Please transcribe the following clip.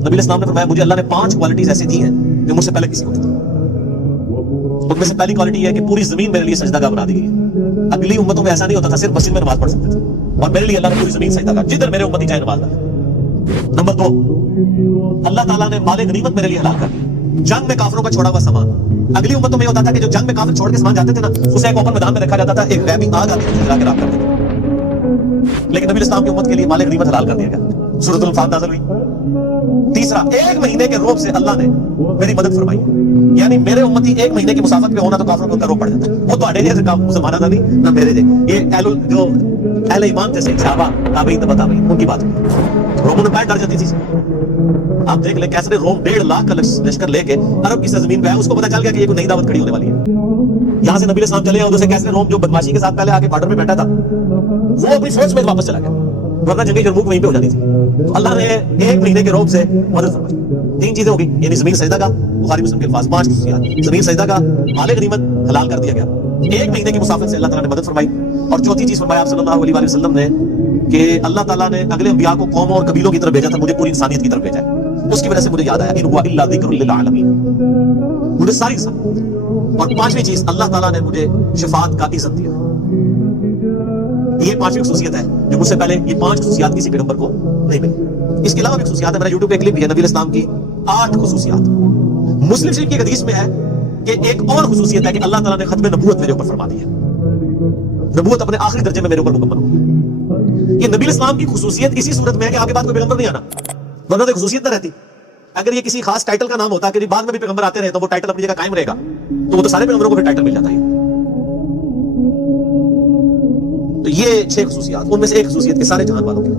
نبی علیہ السلام نے فرمایا مجھے اللہ نے 5 کوالٹیز ایسی دی ہیں جو مجھ سے پہلے کسی کو نہیں تھی۔ ان میں سے پہلی کوالٹی یہ ہے کہ پوری زمین میرے لیے سجدہ گاہ بنا دی گئی ہے۔ اگلی امتوں میں ایسا نہیں ہوتا تھا، صرف مسجد میں نماز پڑھ سکتے تھے، اور میرے لیے اللہ نے پوری زمین سجدہ گاہ، جدھر میرے امتی چاہے نماز ڈالے۔ نمبر 2، اللہ تعالیٰ نے مال غنیمت میرے لیے حلال کر دی، جنگ میں کافروں کا چھوڑا ہوا سامان۔ اگلی امتوں میں یہ ہوتا تھا کہ جو جنگ میں کافر چھوڑ کے سامان جاتے تھے نا، اسے ایک اوپن میدان میں رکھا جاتا تھا، ایک غیبی آگ آتی تھی جلا کے راک کر دیتے۔ لیکن نبی اسلام کی امت کے لیے مال غنیمت حلال کر دیا گیا، سورۃ الانفال نازل ہوئی۔ تیسرا، 1 مہینے کے روب سے اللہ نے میری مدد فرمائی، یعنی میرے امتی 1 مہینے کی مسافت پہ ہونا تو کافروں کو ان کا روب پڑ جاتا ہے۔ وہ تو اڑے جیسے مسلمانہ تھا نہیں نہ میرے جیسے، یہ جو اہل ایمان تھے، صحابہ تابعین تبع تابعین، ان کی بات روموں نے پیر ڈر جاتی تھی۔ آپ دیکھ لیں کیسے روم 1.5 لاکھ کا لشکر لے کے عرب کی سرزمین پہ ہے، اس کو پتا چل گیا کہ یہ کوئی نئی دعوت کھڑی ہونے والی ہے۔ یہاں سے نبی اسلام چلے ہیں، ادھر سے کیسے روم جو بدماشی کے ساتھ پہلے آگے بارڈر میں بیٹھا تھا، وہ اپنی فوج میں واپس چلا گیا، ورنہ جنگی یرموک وہیں پہ ہو جاتی تھی۔ اللہ نے 1 مہینے کے روب سے مدد فرمائی۔ 3 چیزیں ہو گئی، یعنی زمین سجدہ کا، بخاری مسلم کے الفاظ 5 خصوصیات، زمین سجدہ کا، مال غنیمت حلال کر دیا گیا، 1 مہینے کی مسافت سے اللہ تعالیٰ نے مدد فرمائی، اور چوتھی چیز فرمایا آپ صلی اللہ علیہ وسلم نے کہ اللہ تعالیٰ نے اگلے انبیاء کو قوموں اور قبیلوں کی طرف بھیجا تھا، مجھے پوری انسانیت کی طرف بھیجا ہے۔ اس کی وجہ سے مجھے یاد آیا ان هو الا ذکر للعالمین، مجھے ساری انسان۔ اور 5ویں چیز، اللہ تعالیٰ نے مجھے شفاعت کا عزت دیا۔ یہ 5ویں خصوصیت ہے جو مجھ سے پہلے یہ 5 خصوصیات کسی پیغمبر کو نہیں ملی۔ اس کے علاوہ بھی خصوصیات ہے، میرا یوٹیوب پہ کلپ بھی ہے، نبی اسلام کی 8 خصوصیات۔ مسلم شریف کی ایک حدیث میں ہے کہ ایک اور خصوصیت ہے کہ اللہ تعالیٰ نے ختم نبوت میرے اوپر فرما دی ہے، نبوت اپنے آخری درجے میں میرے اوپر مکمل ہوئی۔ یہ نبی اسلام کی خصوصیت اسی صورت میں ہے کہ آپ کے بعد کوئی پیغمبر نہیں آنا، ورنہ تو خصوصیت نہ رہتی۔ اگر یہ کسی خاص ٹائٹل کا نام ہوتا کہ بعد میں بھی پیغمبر آتے رہے تو وہ ٹائٹل اپنی جگہ قائم رہے گا، تو وہ تو سارے پیغمبروں کو پھر ٹائٹل مل جاتا ہے۔ تو یہ 6 خصوصیات، ان میں سے ایک خصوصیت کے سارے جہان والوں کی